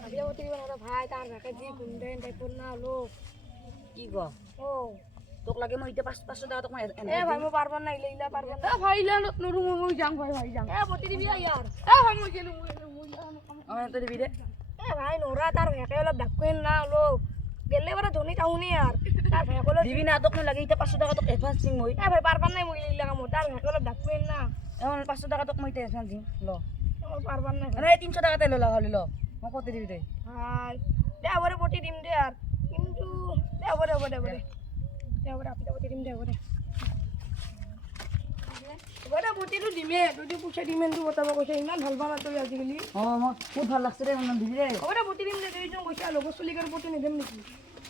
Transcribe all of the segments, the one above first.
ভাবিলে পতি দিব না ভাই তার ভাকে জি গুন্দেন তাই ফোন না হলো কি গো ও তোক লাগে মই ইতে 500 টাকা তোক মই এ ভাই মই পারব না ইলা পারব না ভাই ইলা নরু মই যাম ভাই যাম এ পতি দিবি ইয়ার ভাই মই গেলু আমি তো দিবি দে এ ভাই নোরা তার ভাকে অলপ ডাকুন না হলো গেলে বড় ধনী তাউনি আর তার ভাকে হলো দিবি না তোক লাগে ইতে 500 টাকা তোক এডভান্স দিম মই এ ভাই পারব না মই ইলা কাম তার ভাকে অলপ ডাকুন না এখন 500 টাকা তোক মই ইতে এডভান্স দিম ল পারব না আরে 300 টাকা তেল লাগালি ল মই কত দিবি দে ভাই দে আবারে পতি দিম দে আর কিন্তু দে আবারে আবারে আবারে দে আবারে আপনি পতি দিম দে আবারে এবারে পতিটো দিমে তুই পুছে দিমেন তো বতাব কইছে ইমান ভাল ভাল তুই আজিকালি মই খুব ভাল লাগছে রে মন দিবি দে এবারে পতি দিম দে তুই জন কইছা লগো চলিকার পতি নিদেম নেকি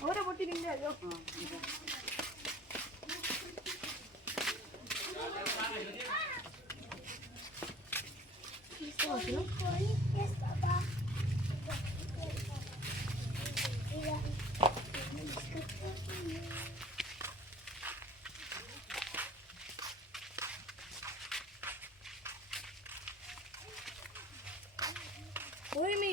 এবারে পতি দিম দে আজো ওই মি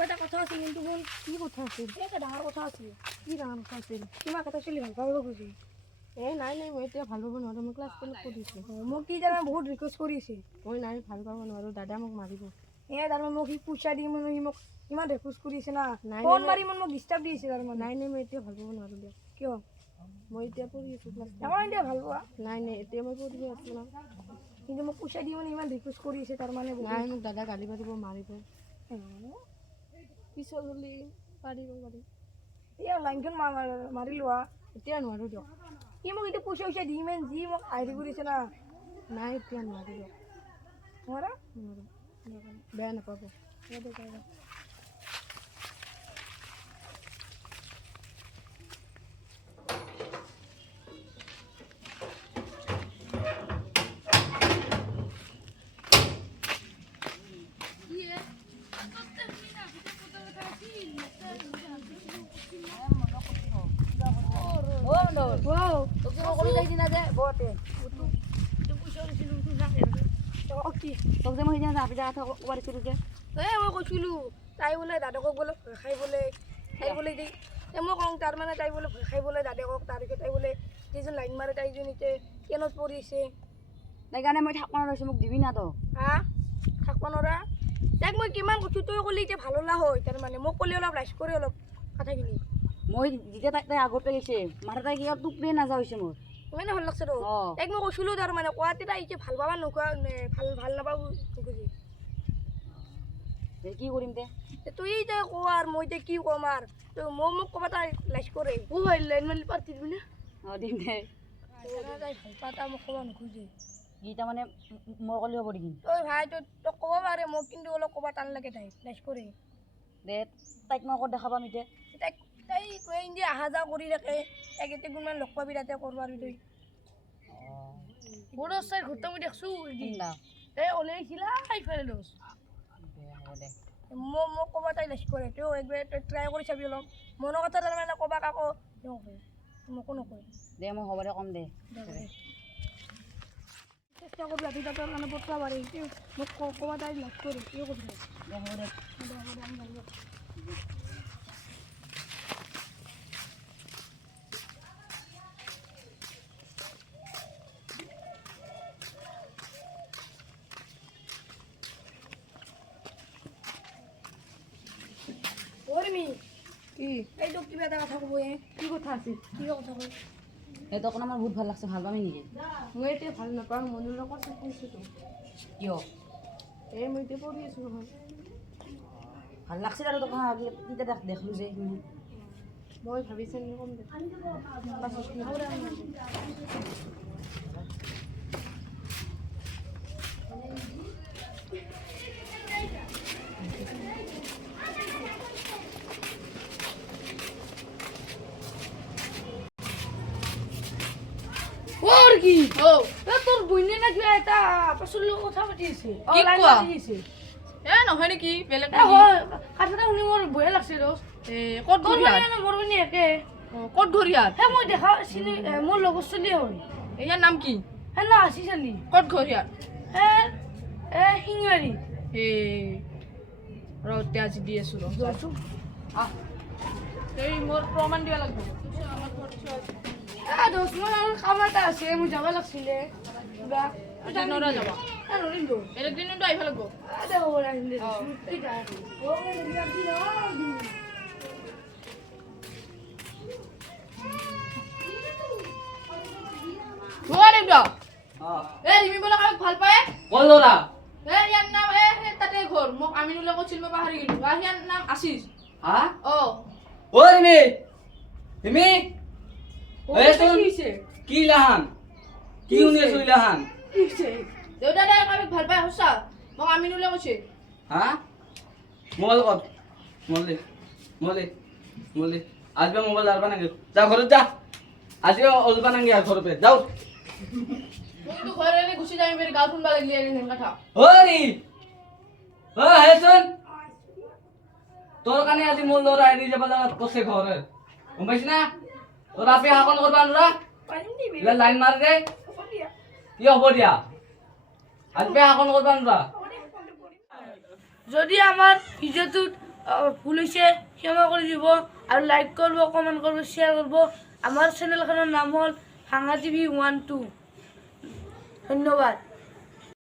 ওটা কথা আছে কিন্তু বল কি কথা আছে এটা ডাঙৰ কথা আছে কি ডাঙৰ কথা আছে কিমা কথা চলি ভাল পাব খুজি নাই মই এতিয়া ভাল পাব নোৱাৰো মই ক্লাছ 10 পঢ়িছো মোক কি জানা বহুত ৰিকুৱেষ্ট কৰিছে মই নাই ভাল পাব নোৱাৰো দাদা মোক মাৰিব তাৰমানে মোক সি পইচা দি মানে সি মোক ইমান ৰিকুৱেষ্ট কৰিছে না নাই, ফোন নাই, মাৰি মোক ডিষ্টাৰ্ব দিছে তাৰমানে নাই মই এতিয়া ভাল পাব নোৱাৰো দিয়ক কিয় মই এতিয়া পঢ়ি আছো ক্লাছ আমাৰ এতিয়া ভাল পোৱা নাই এতিয়া মই পঢ়ি আছো না কিন্তু মোক পইচা দি মানে ইমান ৰিকুৱেষ্ট কৰিছে তাৰমানে নাই মোক দাদা গালি পাৰিব মাৰিব পিছত হ'লে পাৰিব এতিয়া লাইনখন মাৰি লোৱা এতিয়া নোৱাৰো দিয়ক সি মোক এতিয়া পইচা পইচা দি ইমান যি মোক হেৰি কৰিছে না নাই এতিয়া নোৱাৰো দিয়ক নোৱাৰা নোৱাৰো বেয়া নাপাব ও মন wow তোক মই কলি যাই দিনা যে বতে অকি তোক যে মই দিনা আপি কথা কৰিছিলো যে মই কৈছিলো তাই বোলে দাদাকক বোলে ভয় খাই বোলে দি মই কওঁ তাৰমানে তাই বোলে ভয় খাই বোলে দাদাকক তাৰপিছত তাই বোলে যিজন লাইন মাৰে তাইজন এতিয়া কেনত পৰিছে সেইকাৰণে মই থাকবা লৈছো মোক দিবি না তো হা থাকব নৰা তাইক মই কিমান কৈছোঁ তই ক'লি এতিয়া ভাল হ'লা হয় তাৰমানে মোক ক'লি অলপ লাইচ কৰি অলপ কথাখিনি মই যেতিয়া তাই আগতে গৈছে মাথা তাই কিয় টোপনিয়ে নাযাওঁ হৈছে মোৰ ইমানে ভাল লাগছে তো তাইক মই কৈছিলোঁ তাৰমানে কোৱাতে তাই এতিয়া ভাল পাবা নোখোৱা ভাল নাপাব খুজি কি কৰিম দে তুই এতিয়া কোৱা আৰু মই এতিয়া কি ক'ম আৰু তই মোক ক'বা তাই লাইচ কৰে লাইন মাৰি পাতি দিবি না দিম দে তাই ভাল পা তাই মোক ক'ব নোখোজে গীতা মানে মই ক'লে হ'ব নেকি তই ভাই তই ক'ব পাৰে মোক কিন্তু অলপ ক'বা টান লাগে তাই লাইচ কৰে দে তাইক মই ক'ত দেখা পাম এতিয়া তাই ইণ্ডিয়া অহা যোৱা কৰি থাকে তাইক এতিয়া কোনমান লগ পাবি তাতে কৰিব আৰু তই বড় চাই ঘৰতে মই দেখছো না ওলাইছিলা এইফালে লছ হ'ব দে মোক ক'বা তাই লাইচ কৰে তই একবাৰ তই ট্ৰাই কৰি চাবি অলপ মনৰ কথা তাৰমানে ক'বা কাকো নকয় মোকো নকয় দে মই হ'ব দে কম দে চেষ্টা কৰিবি ৰাতি তাতে মানে পঠোৱা পাৰি মোক ক'বা তাই লাইচ কৰে কিয় কৰিব দে হ'ব দে কি এইটো কিবা এটা কথা ক'ব কি কথা আছিল কি কথা কয় এই তখন আমার বহুত ভাল লাগছে ভাল পাবি নেকি মই এতিয়া ভাল নাপাওঁ মনৰ লগত কৈছোতো কিয় মই এতিয়া পঢ়ি আছো নহয় ভাল লাগছে আৰু তখন তেতিয়া দেখলো যে মই ভাবিছোঁ কম দে কি তোৰ বইনে না কিবা এটা পাচলিৰ কথা পাতি আছে কি কোৱা? নহয় নেকি বেলেগ কথাটা শুনি মোৰ ভয়ে লাগছে ক'ত তোৰ ঘৰিয়াত মানে মোৰ মানে একে ক'ত ঘৰিয়াত মই দেখা চিনি মোৰ লগত চলিয়ে হয় ইয়াৰ নাম কি না আছি চালি ক'ত ঘৰিয়াত শিঙাৰী ৰ এতিয়া আজি দি আছোঁ এই মোৰ প্ৰমাণ দিব লাগিব দোষ মোৰ আৰু কাম এটা আছে মোৰ যাব লাগছিলে কিবা নৰা যাবা নৰিলো বেলেগ দিনতো আহিব লাগিব ৰিমি বোলে কাৰোবাক ভাল পায় কোন ল'ৰা ইয়াৰ নাম তাতে ঘৰ মোক আমিনুলে কৈছিল মই পাহৰি গলো ইয়াৰ নাম আশিস হা অ ও ৰিমি ৰিমি এই তোন কি লাহান কি শুনি আছো লাহান দেউতা দাই কাৰোবাক ভাল পায় সঁচা মোক আমিনুলে কৈছে হা মোবাইল কর মোবাইল আজকে মোবাইল আলবা নাকি যা ঘরে যা আজকে অলবা নাকি আর ঘরে যাও কিন্তু ঘরে এনে গুছি যাই মেরে গাল শুনবা লাগলি এনে কথা হরি ও হেসন তোর কানে আজি মোর লরা আইনি যাবা লাগা কসে ঘরে গম না তোর আপে হাকন করবা নরা ইলা লাইন মার দে কি হব দিয়া আজকে হাকন করবা নরা যদি আমার ভিডিওটোত ভুল হৈছে ক্ষমা কৰি দিব আৰু লাইক কৰিব কমেণ্ট কৰিব শ্বেয়াৰ কৰিব আমাৰ চেনেলখনৰ নাম হ'ল ভাঙা টিভি 12 ধন্যবাদ।